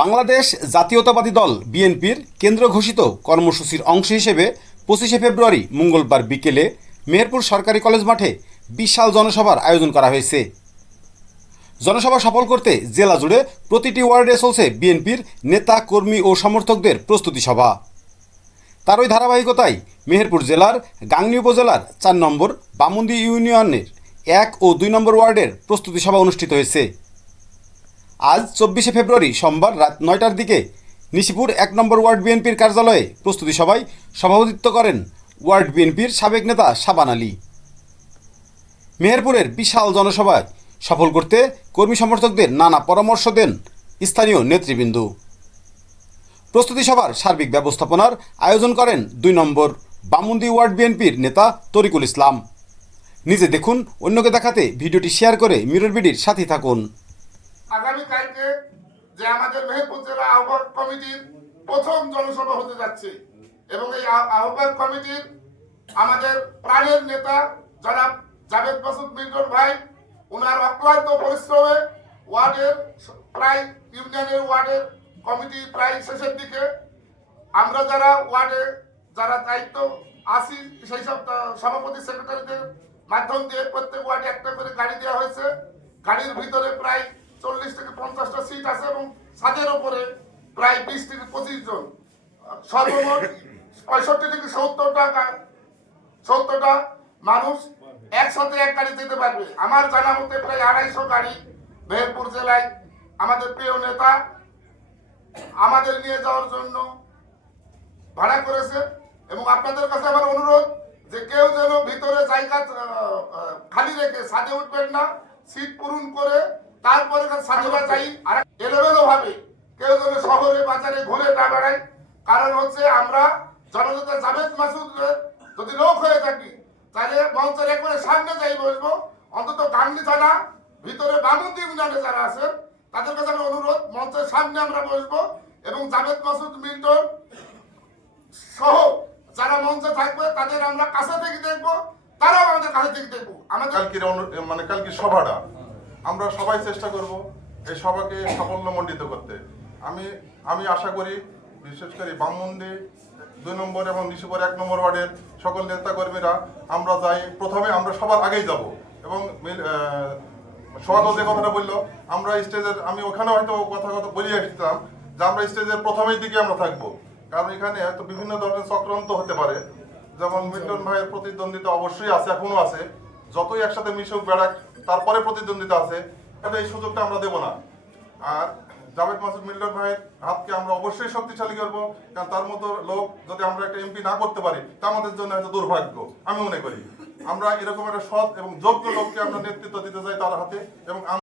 বাংলাদেশ জাতীয়তাবাদী দল বিএনপির কেন্দ্র ঘোষিত কর্মসূচির অংশ হিসেবে 25শে ফেব্রুয়ারি মঙ্গলবার বিকেলে মেহেরপুর সরকারি কলেজ মাঠে বিশাল জনসভার আয়োজন করা হয়েছে। জনসভা সফল করতে জেলা জুড়ে প্রতিটি ওয়ার্ডে চলছে বিএনপির নেতা কর্মী ও সমর্থকদের প্রস্তুতি সভা। তারই ধারাবাহিকতায় মেহেরপুর জেলার গাংনী উপজেলার 4 নম্বর বামুন্দি ইউনিয়নের 1 ও 2 নম্বর ওয়ার্ডের প্রস্তুতি সভা অনুষ্ঠিত হয়েছে। আজ 24শে ফেব্রুয়ারি সোমবার রাত 9টার দিকে নিশিপুর 1 নম্বর ওয়ার্ড বিএনপির কার্যালয়ে প্রস্তুতি সভায় সভাপতিত্ব করেন ওয়ার্ড বিএনপির সাবেক নেতা শাবান আলী। মেহেরপুরের বিশাল জনসভায় সফল করতে কর্মী সমর্থকদের নানা পরামর্শ দেন স্থানীয় নেতৃবৃন্দ। প্রস্তুতি সভার সার্বিক ব্যবস্থাপনার আয়োজন করেন 2 নম্বর বামুন্দি ওয়ার্ড বিএনপির নেতা তরিকুল ইসলাম। নিজে দেখুন, অন্যকে দেখাতে ভিডিওটি শেয়ার করে মিরর বিডির সাথে থাকুন। আগামীকালকে যে আমাদের মেহেরপুর জেলা আহ্বায়ক কমিটির প্রথম জনসভা হতে যাচ্ছে এবং এই আহ্বায়ক কমিটির আমাদের প্রাণের নেতা জনাব জাভেদ মাসুদ মিল্টন ভাই, ওনার অক্লান্ত পরিশ্রমে ওয়ার্ডের প্রায় ইউনিয়নের ওয়ার্ডের কমিটি প্রায় শেষের দিকে, আমরা যারা ওয়ার্ডে যারা দায়িত্ব আছি সেই সব সভাপতি সেক্রেটারিদের মাধ্যম দিয়ে প্রত্যেক ওয়ার্ডে একটা করে গাড়ি দেওয়া হয়েছে। গাড়ির ভিতরে প্রায় 40 থেকে 50টা সিট আছে এবং ছাদের ওপরে প্রায় 20 থেকে 25 জন, সর্বমোট 65 থেকে 70টা মানুষ একসাথে এক গাড়ি যেতে পারবে। আমার জানা মতে প্রায় 250 গাড়ি মেহেরপুর জেলায় আমাদের প্রিয় নেতা আমাদের নিয়ে যাওয়ার জন্য ভাড়া করেছে। এবং আপনাদের কাছে আমার অনুরোধ যে কেউ যেন ভিতরে জায়গা খালি রেখে ছাদে উঠবেন না, সিট পূরণ করে তারপরে সাজবা চাই। আর এলোমেলো ভাবে কেউ যেন শহরে বাজারে ঘুরে না বেড়ায়, কারণ হচ্ছে আমরা জননেতা জাভেদ মাসুদের যদি লোক হয়ে থাকি তাহলে মঞ্চের একবারে সামনে যাই বসবো। অন্তত গান্ধী থানা ভিতরে বামুন্দি ইউনিয়নে যারা আছেন তাদের কাছে আমার অনুরোধ, মঞ্চের সামনে আমরা বসবো এবং জাভেদ মাসুদ মিল্টন সহ যারা মঞ্চে থাকবে তাদের আমরা কাছে থেকে দেখবো, তারাও আমাদের কাছে থেকে দেখবো। আমাদের কালকে সভাটা আমরা সবাই চেষ্টা করব এই সভাকে সাফল্যমণ্ডিত করতে। আমি আশা করি বিশেষ করে বামুন্দি 2 নম্বর এবং নিশিপুর 1 নম্বর ওয়ার্ডের সকল নেতাকর্মীরা আমরা যাই প্রথমে, আমরা সবার আগেই যাব এবং সভাপতি যে কথাটা বললো আমরা স্টেজের, আমি ওখানে হয়তো কথা বলে আসছিলাম যে আমরা স্টেজের প্রথমের দিকে আমরা থাকবো, কারণ এখানে হয়তো বিভিন্ন ধরনের চক্রান্ত হতে পারে। যেমন মিল্টন ভাইয়ের প্রতিদ্বন্দ্বিতা অবশ্যই আছে, এখনো আছে, যতই একসাথে মিশুক বেড়াক তারপরে প্রতিদ্বন্দ্বিতা আছে, তাহলে এই সুযোগটা আমরা দেবো না। আর জাভেদ মাসুদ মিল্টন ভাইয়ের হাতকে আমরা অবশ্যই শক্তিশালী করবো, কারণ তার মতো লোক যদি আমরা একটা এমপি না করতে পারি তা আমাদের জন্য হয়তো দুর্ভাগ্য। আমি মনে করি আমরা এরকম একটা সৎ এবং যোগ্য লোককে আমরা নেতৃত্ব দিতে চাই তার হাতে এবং